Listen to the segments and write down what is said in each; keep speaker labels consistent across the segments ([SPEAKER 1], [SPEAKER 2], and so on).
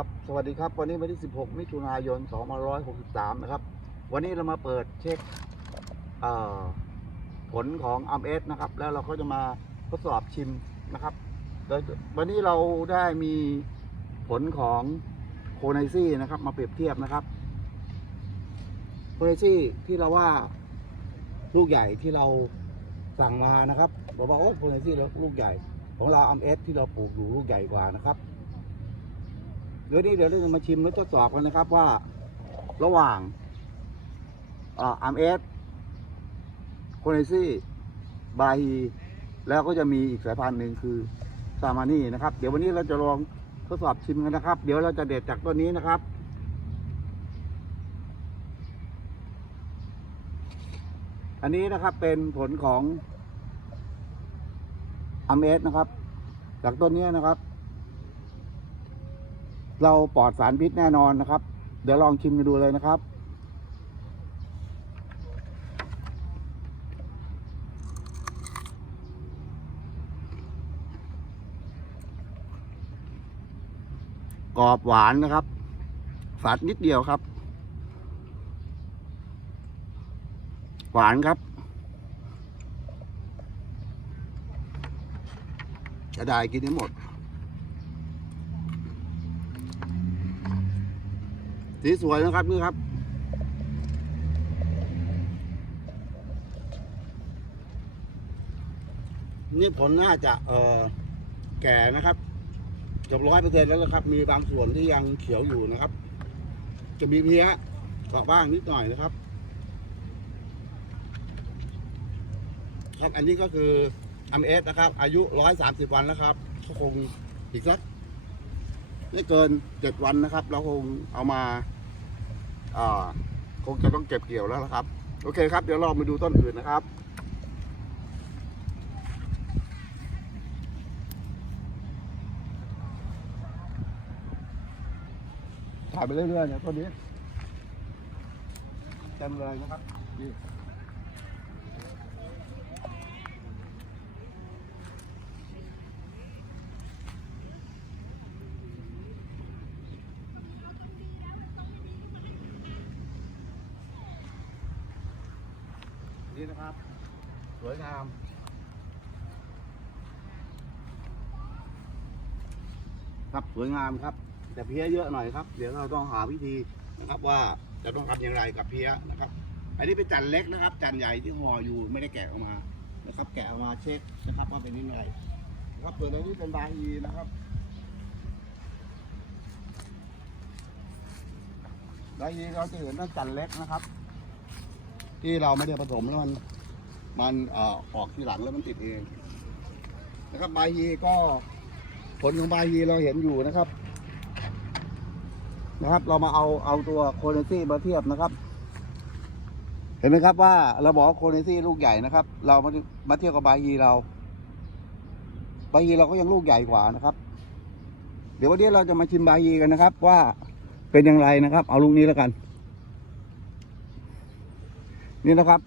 [SPEAKER 1] ครับสวัสดีครับ วันนี้วันที่ 16 มิถุนายน 2563 นะครับ วันนี้เรามาเปิดเช็คผลของอัมเอสนะครับ แล้วเราก็จะมาทดสอบชิมนะครับโดยวันนี้เราได้มีผลของโคไนซี่นะครับ มาเปรียบเทียบนะครับโคไนซี่ที่เราว่าลูกใหญ่ที่เราสั่งมานะครับบอกว่าโอ้โคไนซี่ลูกใหญ่ ของเราอัมเอสที่เราปลูกอยู่ลูกใหญ่กว่านะครับ เดี๋ยวนี้เดี๋ยวเราจะมาชิมและทดสอบกันนะครับว่า ระหว่างอาร์มเอสโคเนซี่บาฮีแล้วก็จะมีอีกสายพันธุ์หนึ่งคือซามานี่นะครับ เดี๋ยววันนี้เราจะลองทดสอบชิมกันนะครับ เดี๋ยวเราจะเด็ดจากต้นนี้นะครับอันนี้นะครับเป็นผลของอาร์มสนะครับ จากต้นนี้นะครับ เราปลอดสารพิษแน่นอนนะครับ เดี๋ยวลองชิมกันดูเลยนะครับกรอบหวานนะครับฝาดนิดเดียวครับ หวานครับจะได้กินให้หมด สีสวยนะครับนี่ครับ นี่ผลน่าจะเอ่อแก่นะครับเกือบร้อยเปอร์เซ็นต์แล้วนะครับ มีบางส่วนที่ยังเขียวอยู่นะครับ จะมีเพี้ยเกาะบ้างนิดหน่อยนะครับ ครับอันนี้ก็คืออัมเอสนะครับ อายุร้อยสามสิบวันแล้วครับก็คงอีกสัก ไม่เกินเจ็ดวันนะครับ เราคงเอามาอ่าคงจะต้องเก็บเกี่ยวแล้วนะครับ โอเคครับ เดี๋ยวเรามาดูต้นอื่นนะครับถ่ายไปเรื่อยๆเนี่ยต้นนี้เต็มเลยนะครับนี่นี่นะครับ สวยงาม ครับ สวยงามครับ แต่เพี้ยเยอะหน่อยครับ เดี๋ยวเราต้องหาวิธีนะครับว่าจะต้องทำอย่างไรกับเพี้ยนะครับ อันนี้เป็นจันเล็กนะครับ จันใหญ่ที่ห่ออยู่ไม่ได้แกะออกมานะครับแกะออกมาเช็คนะครับว่าเป็นยังไงนะครับตัวนี้เป็นบาฮีนะครับบาฮีเราจะเห็นว่าจันเล็กนะครับ ที่เราไม่ได้ผสมแล้วมันมันเอ่อออกทีหลังแล้วมันติดเอง นะครับบาฮีก็ ผลของบาฮีเราเห็นอยู่นะครับ นะครับ เรามาเอาเอาตัวโคเนซี่มาเทียบนะครับ เห็นไหมครับว่าเราบอกโคเนซี่ลูกใหญ่นะครับ เรามามาเทียบกับบาฮีเรา บาฮีเราก็ยังลูกใหญ่กว่านะครับ เดี๋ยววันนี้เราจะมาชิมบาฮีกันนะครับ ว่าเป็นอย่างไรนะครับ เอาลูกนี้แล้วกัน นี่นะครับ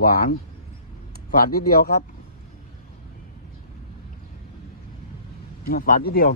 [SPEAKER 1] หวาน ฝาดนิดเดียวครับฝาดนิดเดียว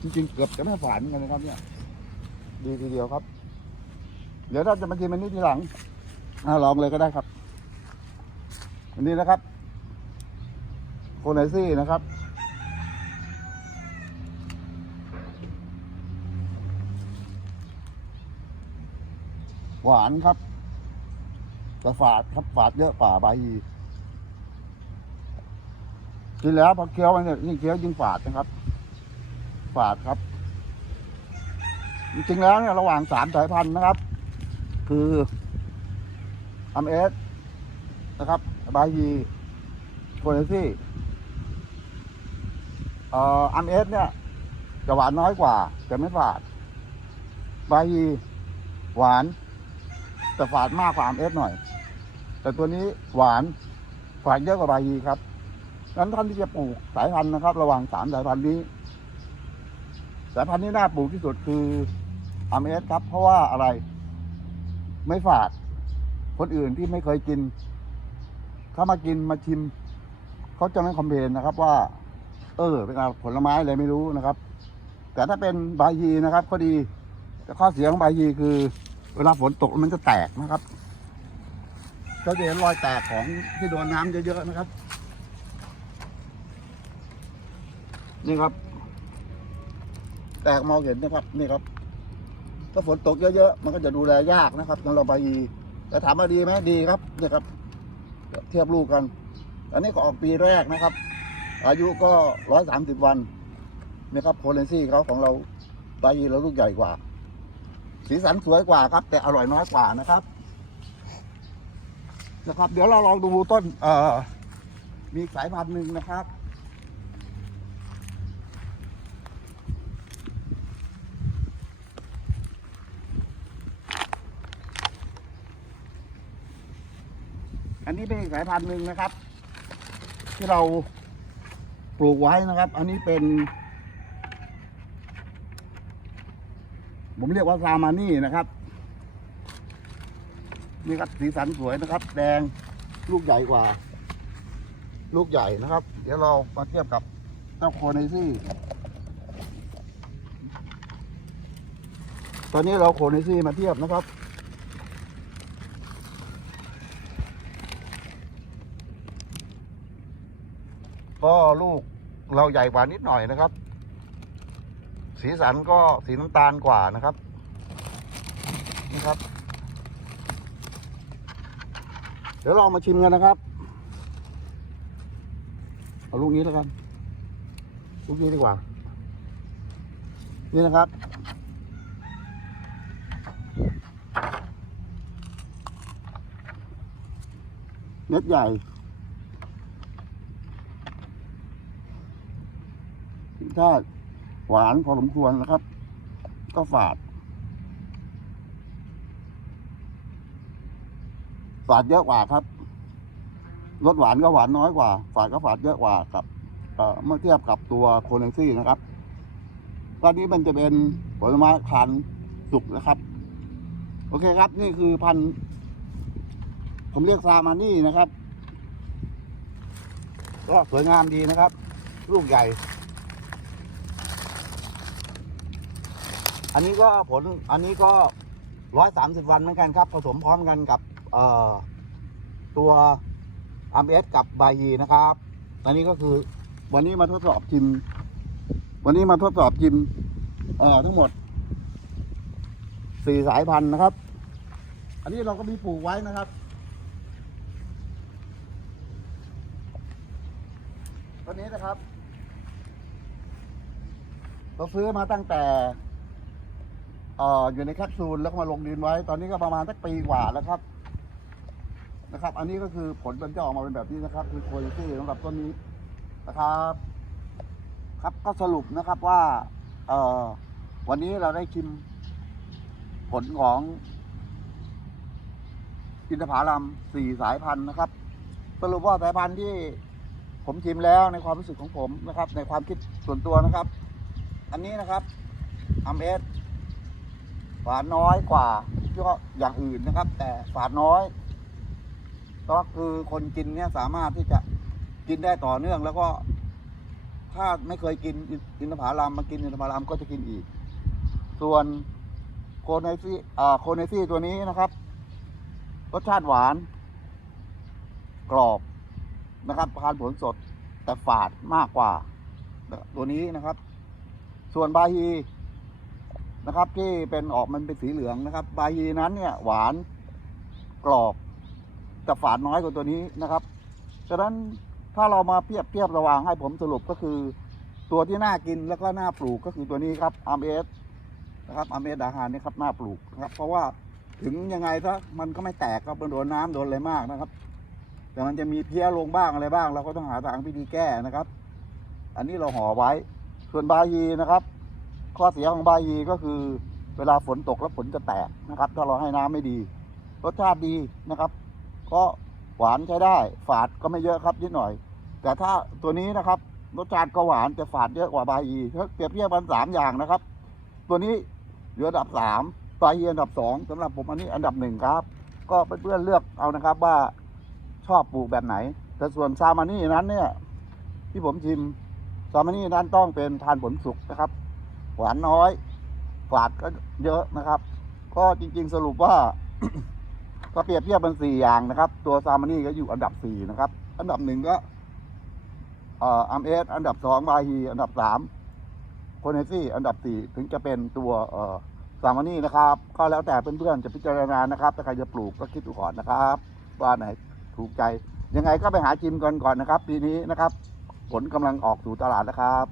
[SPEAKER 1] จริงๆเกือบจะไม่ฝาดเหมือนกันนะครับ เนี่ย ดีทีเดียวครับ เดี๋ยวเราจะมากินมันนี้ทีหลังอลองเลยก็ได้ครับ อันนี้นะครับ โคไนซี่นะครับหวานครับ แต่ฝาดครับฝาดเยอะกว่าใบฮีกินแล้วพอเคี้ยวมันเนี่ยยิ่งเคี้ยวยิ่งฝาดนะครับ ฝาดครับ จริงๆแล้วเนี่ยระหว่างสามสายพันธุ์นะครับ คืออัมเอสนะครับบาฮีโคเนซี่เอ่ออัมเอสเนี่ยจะหวานน้อยกว่าแต่ไม่ฝาดบาฮีหวานแต่ฝาดมากกว่าอัมเอสหน่อย แต่ตัวนี้หวานฝาดเยอะกว่าบาฮีครับนั้นท่านที่จะปลูกสายพันธุ์นะครับ ระหว่างสามสายพันธุ์นี้ สายพันธุ์ที่น่าปลูกที่สุดคืออเมสครับ เพราะว่าอะไร ไม่ฝาด คนอื่นที่ไม่เคยกิน ถ้ามากินมาชิม เขาจะไม่คอมเพลนนะครับ ว่า เออ เป็นผลไม้อะไรไม่รู้นะครับ แต่ถ้าเป็นใบายีนะครับ ก็ดี แต่ข้อเสียของใบายีคือ เวลาฝนตกมันจะแตกนะครับ เราจะเห็นรอยแตกของที่โดนน้ำเยอะๆนะครับ นี่ครับ แตกมองเห็นนะครับนี่ครับ ถ้าฝนตกเยอะๆมันก็จะดูแลยากนะครับสำหรับใบยีแต่ถามว่าดีไหมดีครับนี่ครับ เทียบลูกกัน อันนี้ก็ออกปีแรกนะครับ อายุก็ร้อยสามสิบวันนี่ครับโคเลนซี่เขาของเราใบยีเราลูกใหญ่กว่า สีสันสวยกว่าครับ แต่อร่อยน้อยกว่านะครับ นะครับ เดี๋ยวเราลองดูต้นเอ่อมีสายพันธุ์หนึ่งนะครับ อันนี้เป็นสายพันธุ์หนึ่งนะครับ ที่เราปลูกไว้นะครับ อันนี้เป็น ผมเรียกว่าซามานี่นะครับ นี่ครับสีสันสวยนะครับ แดงลูกใหญ่กว่า ลูกใหญ่นะครับ เดี๋ยวเรามาเทียบกับเจ้าโคเนซี่ตอนนี้เราโคเนซี่มาเทียบนะครับ ก็ลูกเราใหญ่กว่านิดหน่อยนะครับ สีสันก็สีน้ำตาลกว่านะครับ นี่ครับ เดี๋ยวเรามาชิมกันนะครับ เอาลูกนี้แล้วกัน ลูกนี้ดีกว่า นี่นะครับ เม็ดใหญ่ถ้าหวานพอสมควรนะครับ ก็ฝาด ฝาดเยอะกว่าครับรสหวานก็หวานน้อยกว่า ฝาดก็ฝาดเยอะกว่ากับเมื่อเทียบกับตัวโคเนนซี่นะครับตอนนี้มันจะเป็นผลไม้คันสุกนะครับ โอเคครับ นี่คือพันธุ์ผมเรียกซามานี่นะครับ ก็สวยงามดีนะครับ ลูกใหญ่ อันนี้ก็ผลอันนี้ก็ร้อยสามสิบวันเหมือนกันครับ ผสมพร้อมกันกับ ตัวอัมเอสกับบายีนะครับอันนี้ก็คือวันนี้มาทดสอบจิม วันนี้มาทดสอบจิมทั้งหมดสี่สายพันธุ์นะครับ อันนี้เราก็มีปลูกไว้นะครับตัวนี้นะครับ เราซื้อมาตั้งแต่เอ่ออยู่ในแคปซูลแล้วก็มาลงดินไว้ ตอนนี้ก็ประมาณสักปีกว่าแล้วครับ นะครับ อันนี้ก็คือผลมันจะออกมาเป็นแบบนี้นะครับ คือโคโยตี้สำหรับต้นนี้นะครับ ครับก็สรุปนะครับว่าเอ่อวันนี้เราได้ชิมผลของอินทผลัมสี่สายพันธุ์นะครับ สรุปว่าสายพันธุ์ที่ผมชิมแล้วในความรู้สึกของผมนะครับ ในความคิดส่วนตัวนะครับ อันนี้นะครับอัมเอสฝาน้อยกว่าก็อย่างอื่นนะครับ แต่ฝาน้อย ก็คือคนกินเนี่ยสามารถที่จะกินได้ต่อเนื่องแล้วก็ ถ้าไม่เคยกินอินทผลัมมากินอินทผลัมก็จะกินอีก ส่วนโคเนซี่อ่าโคเนซี่ตัวนี้นะครับรสชาติหวาน กรอบนะครับทานผลสดแต่ฝาดมากกว่า ตัวนี้นะครับ ส่วนบาฮีนะครับที่เป็นออกมันเป็นสีเหลืองนะครับ บาฮีนั้นเนี่ยหวานกรอบ แต่ฝาน้อยกว่าตัวนี้นะครับฉะนั้นถ้าเรามาเปรียบเทียบระหว่างให้ผมสรุปก็คือ ตัวที่น่ากินแล้วก็น่าปลูกก็คือตัวนี้ครับอาร์เอสนะครับอาร์เอสอาหารนี่ครับน่าปลูกนะครับ เพราะว่าถึงยังไงถ้ามันก็ไม่แตกครับมันโดนน้ำโดนอะไรมากนะครับ แต่มันจะมีเพี้ยลงบ้างอะไรบ้าง เราก็ต้องหาทางวิธีแก้นะครับ อันนี้เราห่อไว้ ส่วนบายีนะครับ ข้อเสียของบายีก็คือ เวลาฝนตกแล้วฝนจะแตกนะครับ ถ้าเราให้น้ำไม่ดีรสชาติดีนะครับ ก็หวานใช้ได้ ฝาดก็ไม่เยอะครับนิดหน่อย แต่ถ้าตัวนี้นะครับรสชาติก็หวานแต่ฝาดเยอะกว่าบายีถ้าเปรียบเทียบกันสามอย่างนะครับ ตัวนี้อยู่อันดับสามบายีอันดับสองสำหรับผมอันนี้อันดับหนึ่งครับ ก็เพื่อนๆเลือกเอานะครับว่าชอบปลูกแบบไหน แต่ส่วนซามานี่นั้นเนี่ย ที่ผมชิมซามานี่นั้นต้องเป็นทานผลสุกนะครับ หวานน้อย ฝาดก็เยอะนะครับ ก็จริงๆสรุปว่า ก็เปรียบเทียบเป็นสี่อย่างนะครับ ตัวซามานี่ก็อยู่อันดับสี่นะครับ อันดับหนึ่งก็ออมเอสอันดับสองบาฮีอันดับสามโคเนซี่อันดับสี่ถึงจะเป็นตัวอ่อซามานี่นะครับ ก็แล้วแต่เพื่อนๆจะพิจารณานะครับ ถ้าใครจะปลูกก็คิดดูก่อนนะครับ ว่าไหนถูกใจ ยังไงก็ไปหาชิมกันก่อนนะครับ ปีนี้นะครับ ผลกำลังออกสู่ตลาดนะครับ